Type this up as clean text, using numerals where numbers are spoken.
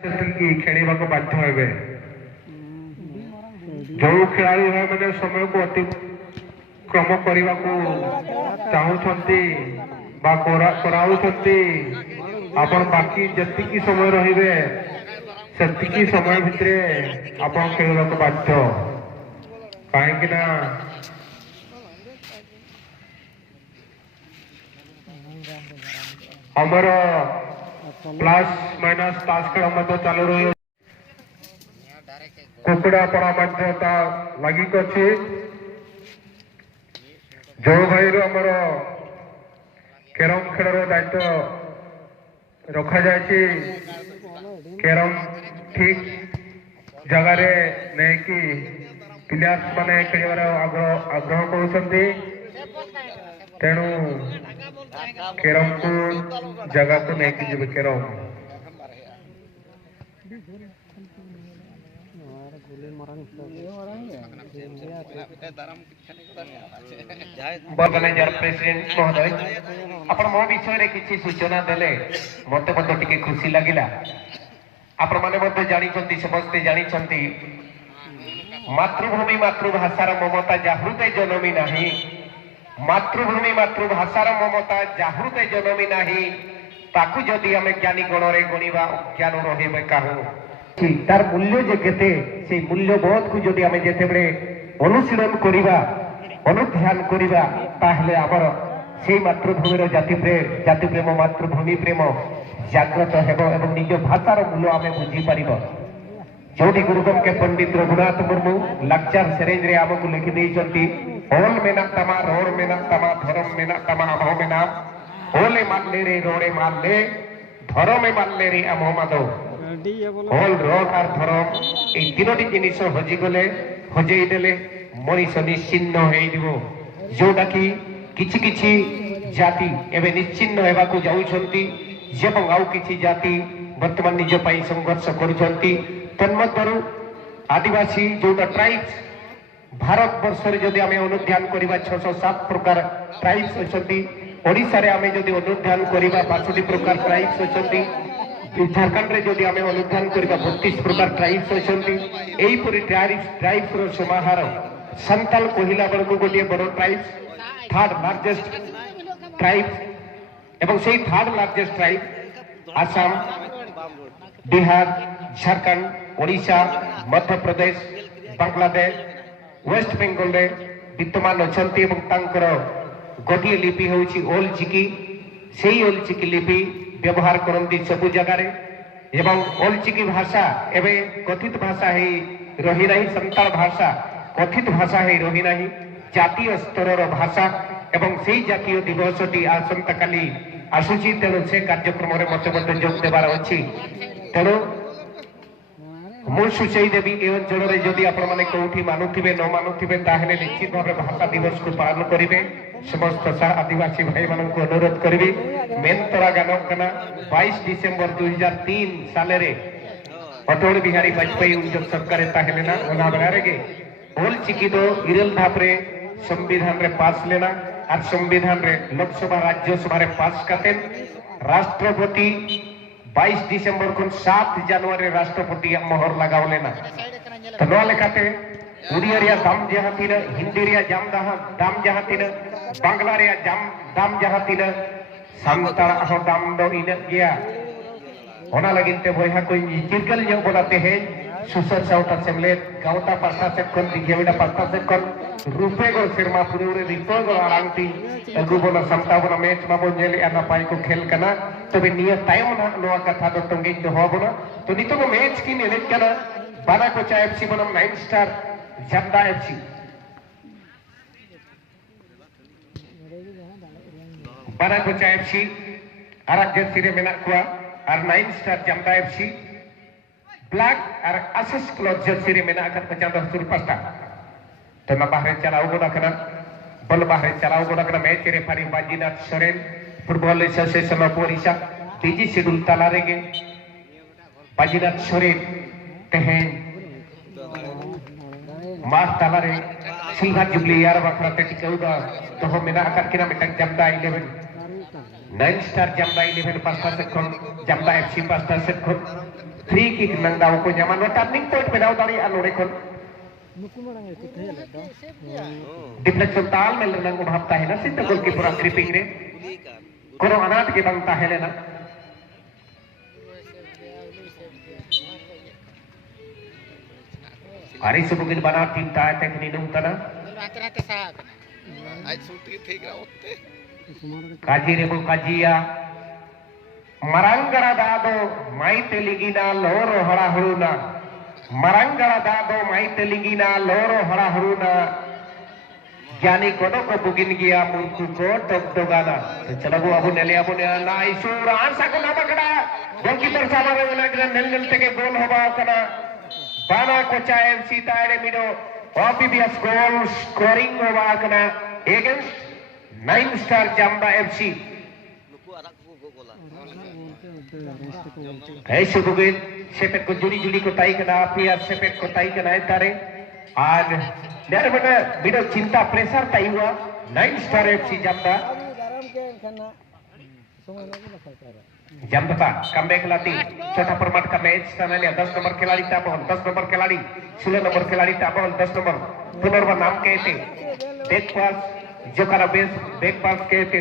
ସେତିକି ଖେଳିବାକୁ ବାଧ୍ୟ ହେବେ। ଯୋଉ ଖେଳାଳି ଭାଇମାନେ ସମୟକୁ ଅତିକ୍ରମ କରିବାକୁ ଚାହୁଁଛନ୍ତି ବା କରାଉଛନ୍ତି, ଆପଣ ବାକି ଯେତିକି ସମୟ ରହିବେ ସେତିକି ସମୟ ଭିତରେ ଆପଣ ଖେଳିବାକୁ ବାଧ୍ୟ। କାହିଁକି ନା ଆମର ପ୍ଲସ୍ ମାଇନସ୍ ତାସ୍ ଖେଳ ମଧ୍ୟ ଚାଲୁ ରହିବ। କୁକୁଡ଼ା ପରା ମଧ୍ୟ ତା ଲାଗିକି ଅଛି। ଯୋଉ ଭାଇରୁ ଆମର କ୍ୟାରମ ଖେଳର ଦାୟିତ୍ୱ ରଖାଯାଇଛି, କ୍ୟାରମ ଠିକ୍ ଜାଗାରେ ନେଇକି ପ୍ଲେୟାର୍ସ ମାନେ ଖେଳିବାର ଆଗ୍ରହ କରୁଛନ୍ତି। ତେଣୁ କ୍ୟାରମକୁ ଜାଗାକୁ ନେଇକି ଯିବେ। କ୍ୟାରମ ବର୍ତ୍ତମାନ ପ୍ରେସିଡେଣ୍ଟ ମହୋଦୟ, ଆପଣ ମୋ ବିଷୟରେ କିଛି ସୂଚନା ଦେଲେ ମୋତେ ମଧ୍ୟ ଟିକେ ଖୁସି ଲାଗିଲା। ଆପଣମାନେ ମଧ୍ୟ ଜାଣିଛନ୍ତି, ସମସ୍ତେ ଜାଣିଛନ୍ତି, ମାତୃଭୂମି ମାତୃଭାଷାର ମମତା ଯାହୃଦେ ଜନମି ନାହିଁ। ମାତୃଭୂମି ମାତୃଭାଷାର ମମତା ଯାହୃଦେ ଜନମି ନାହିଁ, ତାକୁ ଯଦି ଆମେ ଜ୍ଞାନୀ ଗଣରେ ଗଣିବା ଅଜ୍ଞାନ ରହିବେ କାହୁ। ତାର ମୂଲ୍ୟ ଯେ କେତେ, ସେଇ ମୂଲ୍ୟବୋଧକୁ ଯଦି ଆମେ ଯେତେବେଳେ ଅନୁଶୀଳନ କରିବା, ଅନୁଧ୍ୟାନ କରିବା, ତାହେଲେ ଆମର ସେଇ ମାତୃଭୂମିର ଜାତି ପ୍ରେମ ମାତୃଭୂମି ପ୍ରେମ ଜାଗ୍ରତ ହେବ ଏବଂ ନିଜ ଭାଷାର ମୂଲ୍ୟ ଆମେ ବୁଝିପାରିବ। ଯୋଉଠି ଗୁରୁଗମ କେ ପଣ୍ଡିତ ରଘୁନାଥ ମୁର୍ମୁ ଲାକ୍ଚର ସେରେଞ୍ଜରେ ଆମକୁ ଲେଖି ଦେଇଛନ୍ତି, ଓଲ ମେନା ତମା ରୋଡ ମେନା ତମା ଧରମ ମେନା ତମା ଆମ ମେନା, ଓଲେ ମାରଲେ ରେ ରୋଡେ ମାରଲେ ଧରମେ ମାରଲେ ରେ ଆମ ମାଦବ। ଓଲ ରୋଡ আর ধরম এই তিনোটি জিনিস হজিগলে হজেই দেলে মଣିଷ ନିଶ୍ଚିହ୍ନ ହେଇଯିବ। ଯୋଉଟା କି କିଛି କିଛି ଜାତି ଏବେ ନିଶ୍ଚିହ୍ନ ହେବାକୁ ଯାଉଛନ୍ତି ଏବଂ ଆଉ କିଛି ଜାତି ବର୍ତ୍ତମାନ ନିଜ ପାଇଁ ସଂଘର୍ଷ କରୁଛନ୍ତି। ତନ୍ମଧ୍ୟରୁ ଆଦିବାସୀ ଯୋଉଟା ଟ୍ରାଇବ୍ସ, ଭାରତ ବର୍ଷରେ ଯଦି ଆମେ ଅନୁଧ୍ୟାନ କରିବା 607 ପ୍ରକାର ଟ୍ରାଇବ୍ସ ଅଛନ୍ତି। ଓଡ଼ିଶାରେ ଆମେ ଯଦି ଅନୁଧ୍ୟାନ କରିବା 62 ପ୍ରକାର ଟ୍ରାଇବ୍ସ ଅଛନ୍ତି। ଝାରଖଣ୍ଡରେ ଯଦି ଆମେ ଅନୁଧ୍ୟାନ କରିବା 32 ପ୍ରକାର ଟ୍ରାଇବ୍ସ ଅଛନ୍ତି। ଏହିପରି ଟ୍ରାଇବ୍ସର ସମାହାର ସାନ୍ତାଲ କହିଲା ବେଳକୁ ଗୋଟିଏ ବଡ଼ ଟ୍ରାଇବ୍ସ, ଥାର୍ଡ ଲାର୍ଜେଷ୍ଟ ଟ୍ରାଇବ୍ସ, ଏବଂ ସେଇ third largest tribe Assam, Bihar, Jharkhand, Odisha, Madhya Pradesh, Bangladesh, waste ବେଙ୍ଗଲରେ ବିଦ୍ୟମାନ ଅଛନ୍ତି ଏବଂ ତାଙ୍କର ଗୋଟିଏ ଲିପି ହେଉଛି ଓଲ ଚିକି। ସେଇ ଓଲ ଚିକି ଲିପି ବ୍ୟବହାର କରନ୍ତି ସବୁ ଜାଗାରେ ଏବଂ ଓଲ ଚିକି ଭାଷା ଏବେ କଥିତ ଭାଷା ହେଇ ରହିନାହିଁ। ସାନ୍ତାଳ ଭାଷା କଥିତ ଭାଷା ହେଇ ରହିନାହିଁ, ଜାତୀୟ ସ୍ତରର ଭାଷା ଏବଂ ସେଇ ଜାତୀୟ ଦିବସଟି ଆସନ୍ତାକାଲି ଆସୁଛି। ତେଣୁ ସେ କାର୍ଯ୍ୟକ୍ରମରେ ମୋତେ ମଧ୍ୟ ଯୋଗ ଦେବାର ଅଛି। ତେଣୁ ମୁଁ ସୂଚାଇ ଦେବି, ଏ ଅଞ୍ଚଳରେ ଯଦି ଆପଣମାନେ କୋଉଠି ମାନୁଥିବେ ନ ମାନୁଥିବେ, ତାହେଲେ ନିଶ୍ଚିତ ଭାବରେ ଭାଷା ଦିବସକୁ ପାଳନ କରିବେ। ସମସ୍ତ ଆଦିବାସୀ ଭାଇମାନଙ୍କୁ ଅନୁରୋଧ କରିବି। ମେନ୍ତରା ଗାନକନା 22 ডিসেম্বর 2003 সালেরে অটল বিহারী বাজপেয়ী উদ্যোগ সরকারে তাহলে না ওনা বেড়ারেগে ওল চিকি দো ইরেল ধাপরে সংবিধান রে পাস লেনা আর সংবিধান রে লোকসভা রাজ্যসভা রে পাস কাতেন। রাষ্ট্রপতি 22 ডিসেম্বর কোন 7 জানুয়ারি রাষ্ট্রপতি মোহর লাগাও লেনা। তো নো লেখাতে উড়িয়া রিয়া দাম যাহা তিন, হিন্দি রিয়া দাম যাহা তিন, বাংলা রিয়া দাম যাহা তিন, সান্তাল দাম দো ইন গিয়া। ওনা লাগিনতে বইহা কই চিরকাল যে বলাতে হে সুসর সাউটা সেমলেট গাউতা পাস্তা সেকন দিগেবিডা পাস্তা সেকন রূপে গো সিরমা পুরুরে রিপো গো আরাংটি গুবনা সামতাবনা ম্যাচ মাবো নেলি আনা পাই কো খেল কানা। তবে নিয়ে টাইম না নোয়া কথা দো তঙ্গে তো হবনা। তো নিতো ম্যাচ কি নেলে কানা বানাকোচা এফসি বনাম 9 স্টার জামদা এফসি। বানাকোচা এফসি আরাক জার্সি রে মেনা কুয়া আর 9 স্টার জামদা এফসি ব্ল্যাক আর আশিস ক্লথ জার্সি রে মেনা আকার পচান্দা সুরপাস্তা। তো না বাহরে চালাও গোনা কানা বল বাহরে চালাও গোনা কানা match referee Baijnath Soren football association of Odisha busy schedule তালা রেগে বাজিনাথ সোরেন তেহেন মাস তালারে সিলভার জুবলি ইয়ার বাখরাতে টিকাউদা তো মেনা আকার কিনা মিটাং জামদা 11 9 स्टार जमदा 11 पास्ता सेट खन जमदा एफसी पास्ता सेट खन फ्री किक नंगदाव को ᱧᱟᱢᱟ नो टर्निंग पॉइंट बनाव दाᱲिया नोडे खन डिफ्लेक्शन ताल मेल रंग भाव ताहेना सिद्ध गोलकीपर क्रीपिंग रे कोनो अनाथ के बंग ताहेलेना अरे सुबुगिन बना टीम ताय तकनी नुंतना काजी रे बो काजिया मरंगड़ा दादो माइते लिगिना लोरो हड़ा हुरुना मरंगड़ा दादो माइते लिगिना लोरो हड़ा हुरुना ज्ञानी कोदो को बुगिन गया मुर्कु को टोगदोगाना तो चलो वो अबु नेले अबु ने ना इशूर आंसा को ना पकड़ा गोलकीपर सामने वाला ग्रैंड नेल तके गोल होबा कना बाना कोचा एफसी तारे मिडो ओपीबीएस गोल स्कोरिंग होबा कना अगेंस्ट 9 स्टार जम्बा एफसी है सुबुगिन सेपेट को जुड़ी जुड़ी को ताई कना पिया सेपेट को ताई कना तारे आज नेर बना बिडो चिंता प्रेशर ताई हुआ 9 स्टार एफसी जम्बा जमदता कमबैक लाती छोटा फॉर्मेट का मैच सामने 10 नंबर खिलाड़ी ताबल 10 नंबर खिलाड़ी 16 नंबर खिलाड़ी ताबल 10 नंबर पुनर्वा नाम कहते बैक पास जो करा बेस बैक पास कहते